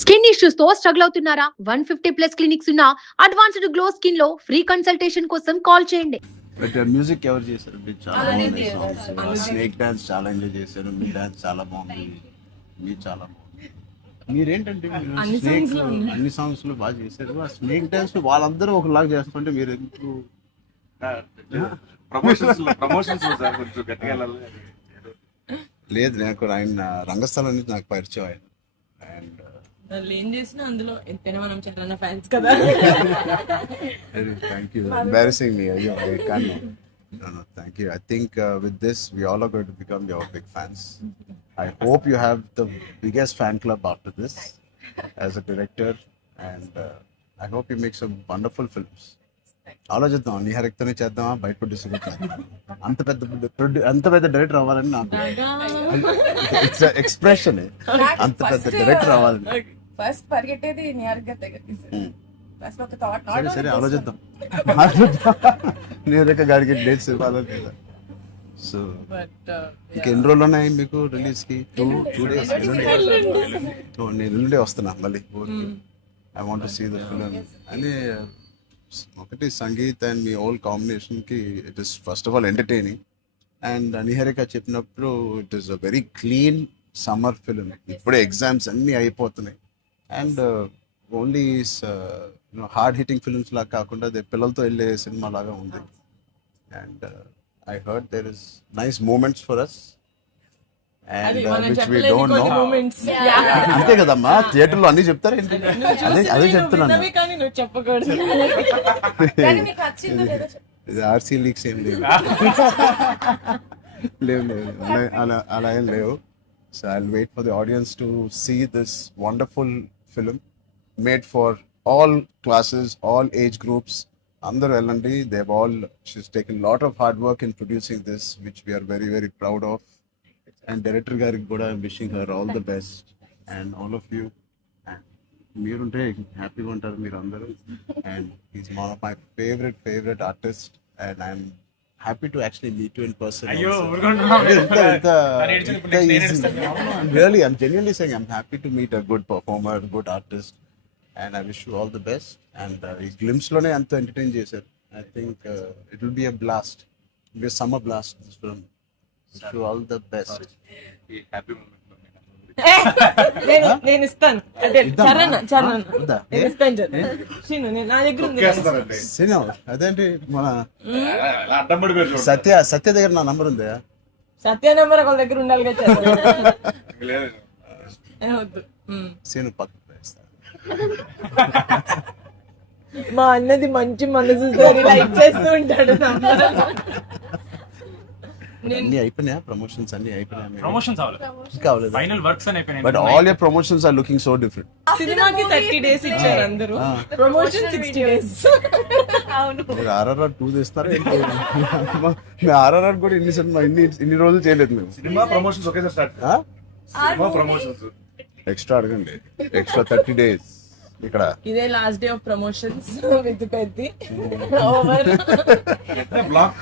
Skin issues తో struggle అవుతున్నారా? 150+ clinics ఉన్న అడ్వాన్స్డ్ గ్లో స్కిన్ లో ఫ్రీ కన్సల్టేషన్ కోసం కాల్ చేయండి. బట్ మ్యూజిక్ ఎవరు చేశారు? చాలా బాగుంది సాంగ్స్. స్నేక్ డాన్స్ చాలా ఎంజాయ్ చేశారు. మీ డాన్స్ చాలా బాగుంది. మీరు చాలా బాగుంది. మీరేంటంటే స్నేక్ అన్ని సాంగ్స్ లో బాగా చేశారు. ఆ స్నేక్ డాన్స్ వాళ్ళందరూ ఒకలాగా చేస్తుంటే మీరు ఎందుకు ప్రమోషన్స్ కొంచెం గట్టిగా వెళ్ళాలి. లేదు? నాకు ఆయన రంగస్థలం నుంచి నాకు పరిచయం ఆయన. అండ్ వాళ్ళు ఏం చేసినా అందులో ఎంతైనా మనం చాలా ఫ్యాన్స్ కదా. thank you. Embarrassing me. I can't. No, thank you. I think with this, we all are going to become your big fans. I hope you have the biggest fan club after this as a director, and I hope you make some wonderful films. ఆలోచిద్దాం, నీ హరిక్తోనే చేద్దామా, బయట producer అంత పెద్ద director అవ్వాలని నాకు expression. అంత పెద్ద డైరెక్టర్ అవ్వాలని ఫస్ట్ పరిగెట్టేది సరే సరే ఆలోచిద్దాం. నీ గారికి డేట్స్ ఇవ్వాలి. సో ఇంకెన్ని రోజులు ఉన్నాయి మీకు రిలీజ్ కి? Two days. నేను ఎల్లుండే వస్తున్నా మళ్ళీ. I want to see the film అని. ఒకటి సంగీత్ అండ్ మీ ఓల్ కాంబినేషన్ కి it is first of all entertaining. And Niharika చెప్పినప్పుడు it is a very clean summer film. ఇప్పుడే ఎగ్జామ్స్ అన్నీ అయిపోతున్నాయి. And only hard hitting films లాగా కాకుండా పిల్లలతో వెళ్ళే సినిమా లాగా ఉంది. And I heard there is nice moments for us and which we don't no. అంతే కదమ్మా, థియేటర్ లో అన్ని చెప్తారు. అదే చెప్తున్నాను. ఇది ఆర్సీ లీక్స్ ఏం లేవు. లేవు అలా ఏం లేవు. So I'll wait for the audience to see this wonderful film made for all classes, all age groups. Andaru ellandi. She's taken a lot of hard work in producing this, which we are very, very proud of. And director gariki kuda I'm wishing her all the best. And all of you, meerunte happy ga untaru meer andaru. And he's one of my favorite artists, and I'm happy to actually meet you in person. Really, I'm genuinely saying I'm happy to meet a good performer, good artist, and I wish you all the best. And ఈ glimpse లోనే అంత entertain చేశారు. I think it will be a blast. It will be a summer blast, this film. Wish you all the best. Happy moment నేను ఇస్తాను. నా దగ్గర ఉంది. Cinema అదేంటి మన అడ్డం పడిపోయి సత్య దగ్గర నా నంబర్ ఉందా? సత్య నెంబర్ ఒకళ్ళ దగ్గర ఉండాలి కదా. వద్దు. సీను పక్కన వేస్తా. మా అన్నది మంచి మనసు లైక్ చేస్తూ ఉంటాడు. అన్ని అయిపోయినాయా? ప్రమోషన్స్ అన్ని అయిపోయినాయా? ప్రమోషన్స్ కావాలి. ఫైనల్ వర్క్స్ అని అయిపోయినాయి. But all your promotions are looking so different. సినిమాకి 30 days ఇచ్చారు అందరూ, ప్రమోషన్ 60 days. అవును. మీరు RRR 2 చేస్తారు. RRR కూడా ఇన్ని రోజులు చేయలేదు మేము. సినిమా ప్రమోషన్స్ ఒకేసారి స్టార్ట్. సినిమా ప్రమోషన్స్ ఎక్స్ట్రా అడగండి. ఎక్స్ట్రా 30 days ఇక్కడ. ఇదే last day of promotions with Peddi over black